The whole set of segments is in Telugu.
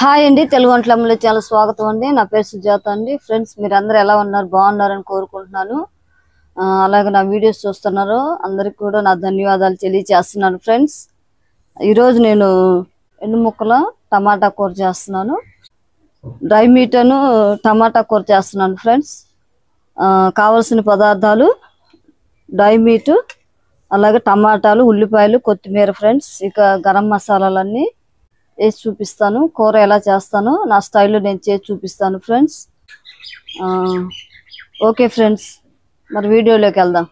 హాయ్ అండి, తెలుగు వంటలమ్మలో చాలా స్వాగతం అండి. నా పేరు సుజాత అండి. ఫ్రెండ్స్, మీరు అందరూ ఎలా ఉన్నారు? బాగున్నారని కోరుకుంటున్నాను. అలాగే నా వీడియోస్ చూస్తున్నారు అందరికి కూడా నా ధన్యవాదాలు తెలియజేస్తున్నాను. ఫ్రెండ్స్, ఈరోజు నేను ఎండు ముక్కల టమాటా కూర చేస్తున్నాను. డ్రై మీట్ అను టమాటా కూర చేస్తున్నాను. ఫ్రెండ్స్, కావలసిన పదార్థాలు డ్రై మీట్, అలాగే టమాటాలు, ఉల్లిపాయలు, కొత్తిమీర. ఫ్రెండ్స్, ఇక గరం మసాలాలన్నీ వేసి చూపిస్తాను. కూర ఎలా చేస్తానో నా స్టైల్లో నేను చేసి చూపిస్తాను. ఫ్రెండ్స్, ఓకే ఫ్రెండ్స్, మరి వీడియోలోకి వెళ్దాం.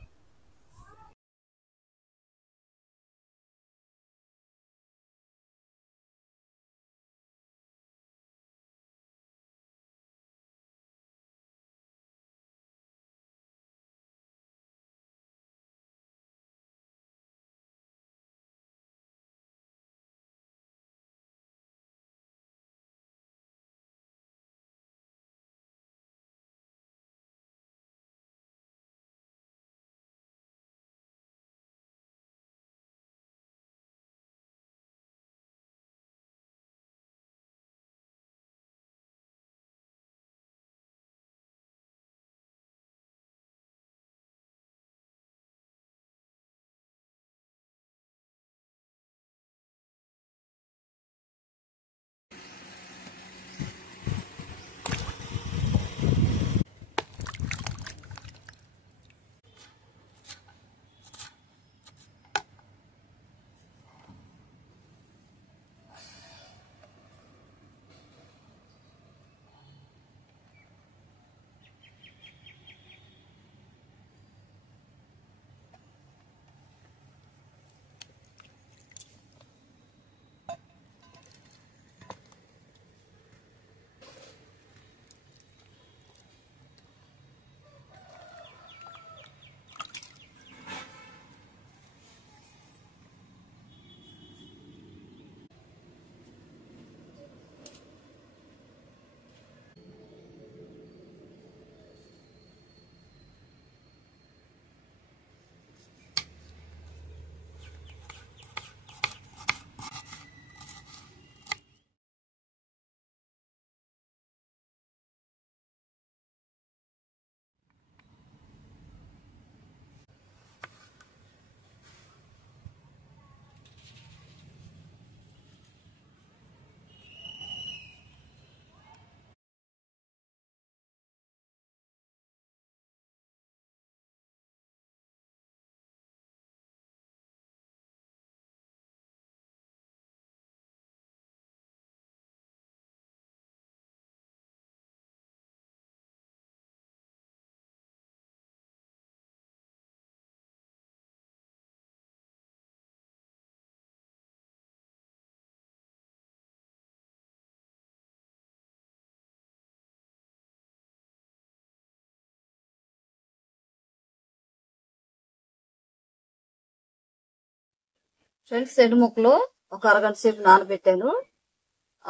ఫ్రెండ్స్, ఎండు ముక్కలు ఒక అరగంట సేపు నానబెట్టాను.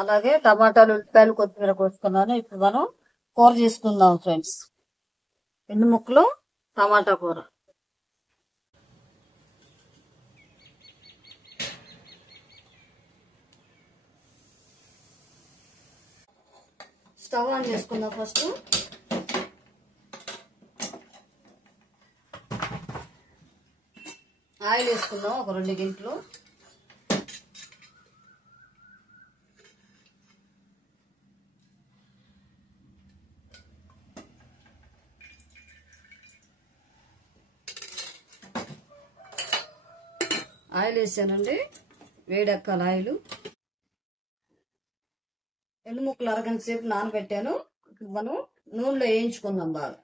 అలాగే టమాటాలు, ఉల్లిపాయలు, కొత్తిమీర కోసుకున్నాను. ఇప్పుడు మనం కూర చేసుకుందాం. ఫ్రెండ్స్, ఎండు ముక్కలు టమాటా కూర. స్టవ్ ఆన్ చేసుకుందాం. ఫస్ట్ ఆయిల్ వేసుకుందాం, ఒక 2 గింటలు. ఆయిల్ వేసానండి, వేడెక్కాలి ఆయిల్. ఎండు ముక్కలు అరగంట సేపు నానబెట్టాను. ఇప్పుడు మనం నూనెలో వేయించుకుందాం బాగా.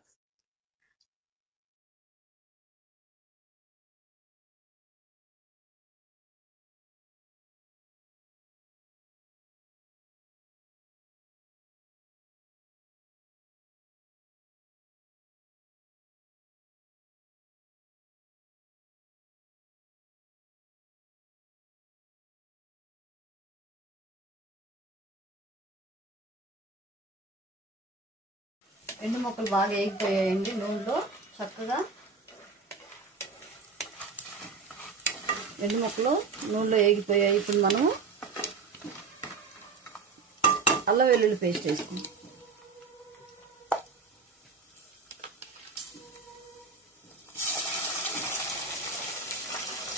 ఎండు ముక్కలు బాగా వేగిపోయాయండి నూనెలో. చక్కగా ఎండు ముక్కలు నూనెలో వేగిపోయాయి. ఇప్పుడు మనం అల్లం వెల్లుల్లి పేస్ట్ వేసుకుందాం.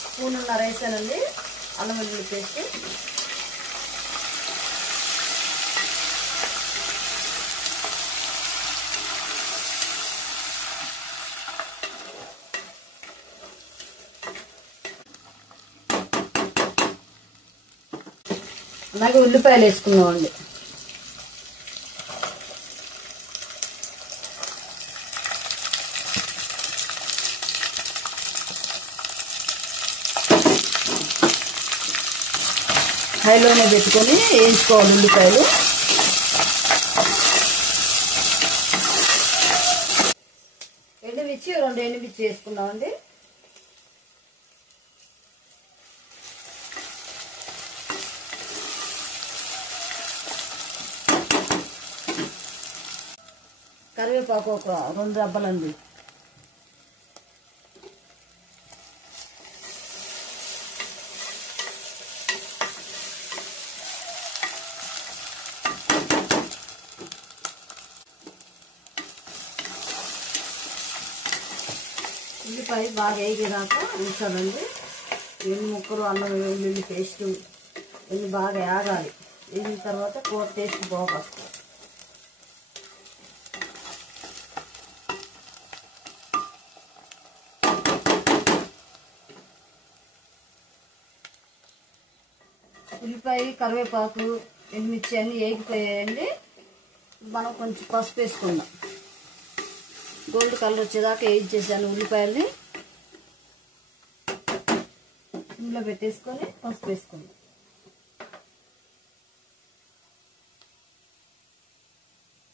స్పూనున్నర వేసానండి అల్లం వెల్లుల్లి పేస్ట్. అలాగే ఉల్లిపాయలు వేసుకుందామండి. హైలోనే పెట్టుకొని వేయించుకోవాలి ఉల్లిపాయలు. ఎండుమిర్చి 2 ఎండుమిర్చి వేసుకుందామండి. కరివేపాకు ఒక 2 రెబ్బలండి. ఉల్లిపాయ బాగా వేగినాక ఉంచాలండి. ఎన్ని ముక్కలు అల్లం వెల్లుల్లి పేస్ట్ ఇన్ని బాగా వేగాలి. వేగిన తర్వాత కూర టేస్ట్ బాగా వస్తుంది. ఉల్లిపాయ కరివేపాకు ఎండుమిర్చి అన్నీ వేగిపోయాయండి. మనం కొంచెం పసుపు వేసుకుందాం. గోల్డ్ కలర్ వచ్చేదాకా వేయించేసాను ఉల్లిపాయల్ని. ఇందులో పెట్టేసుకొని పసుపు వేసుకుందాం.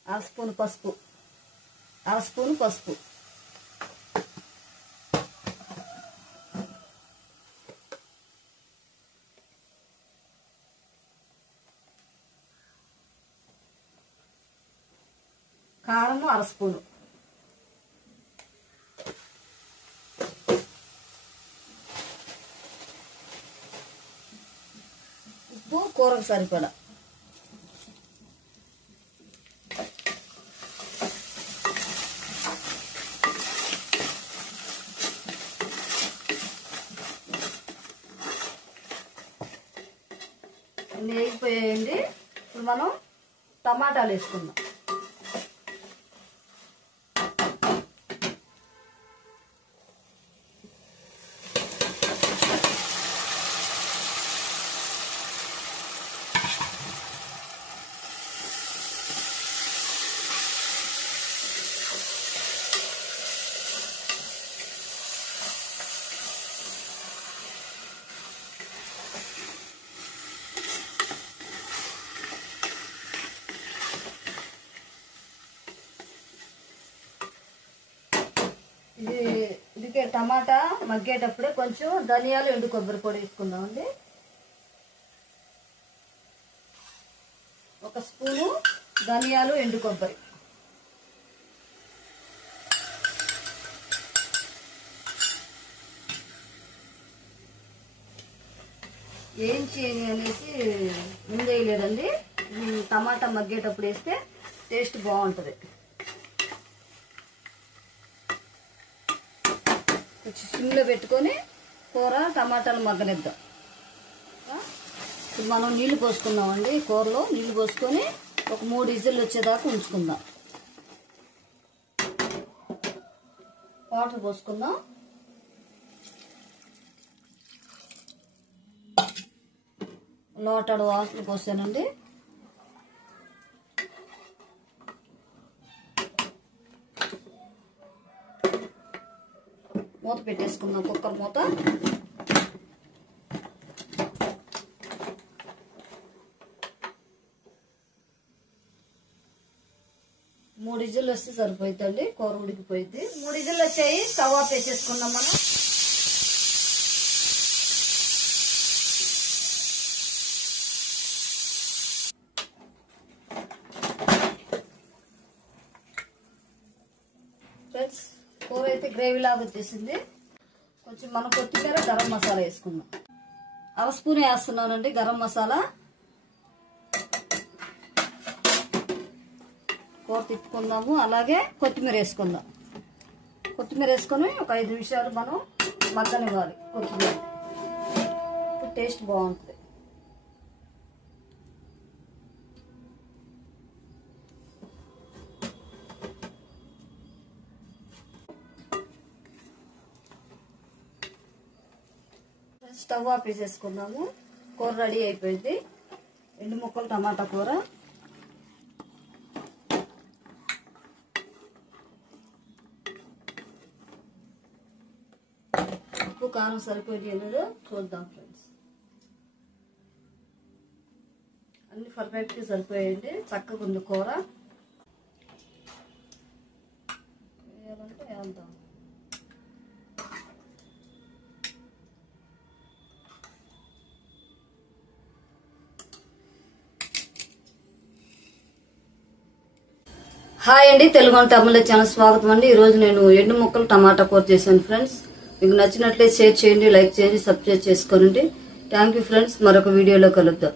అర స్పూన్ పసుపు. కారము 1 స్పూను. ఉప్పు కూరకు సరిపడా. అన్నీ వేగిపోయాయండి. ఇప్పుడు మనం టమాటాలు వేసుకుందాం. ఇది టమాటా మగ్గేటప్పుడే కొంచెం ధనియాలు ఎండు కొబ్బరి పొడి వేసుకుందామండి. 1 స్పూను ధనియాలు ఎండు కొబ్బరి. వేయించి అనేసి ముందు వేయలేదండి. టమాటా మగ్గేటప్పుడు వేస్తే టేస్ట్ బాగుంటుంది. కొంచెం సిమ్లో పెట్టుకొని కూర టమాటాలు మగ్గనిద్దాం. ఇప్పుడు మనం నీళ్లు పోసుకుందామండి. కూరలో నీళ్లు పోసుకొని ఒక 3 విజిల్లు వచ్చేదాకా ఉంచుకుందాం. వాటర్ పోసుకుందాం. లోటాడు వాటర్ పోసానండి. మూత పెట్టేసుకుందాం. కుక్కర్ మూత. మూడు విజిల్లు వస్తే సరిపోతుందండి. కూర ఉడికిపోయింది. 3 విజిల్లు వచ్చాయి. స్టవ్ ఆఫ్ వేసేసుకుందాం మనం. ఫ్రెండ్స్, కూర అయితే గ్రేవీ లాగా వచ్చేసింది. కొంచెం మనం కొత్తిమీర గరం మసాలా వేసుకుందాం. 1 స్పూన్ వేస్తున్నానండి గరం మసాలా. కూర తిప్పుకుందాము. అలాగే కొత్తిమీర వేసుకుందాం. కొత్తిమీర వేసుకొని ఒక 5 నిమిషాలు మనం మగ్గనివ్వాలి. కొత్తిమీర టేస్ట్ బాగుంటుంది. స్టవ్ ఆఫ్ చేసేసుకుందాము. కూర రెడీ అయిపోయింది. 2 ముక్కలు టమాటా కూర. ఉప్పు కారం సరిపోయి లేదో చూద్దాం ఫ్రెండ్స్. అన్ని పర్ఫెక్ట్గా సరిపోయండి. చక్కగా ఉంది కూర. వేయాలంటే వేద్దాం. హాయ్ అండి, తెలుగు వంట అమూల్య ఛానల్ స్వాగతం అండి. ఈరోజు నేను 2 ముక్కలు టమాటా కూర చేశాను ఫ్రెండ్స్. మీకు నచ్చినట్లయితే షేర్ చేయండి, లైక్ చేయండి, సబ్స్క్రైబ్ చేసుకోండి. Thank you friends. మరొక వీడియోలో కలుద్దాం.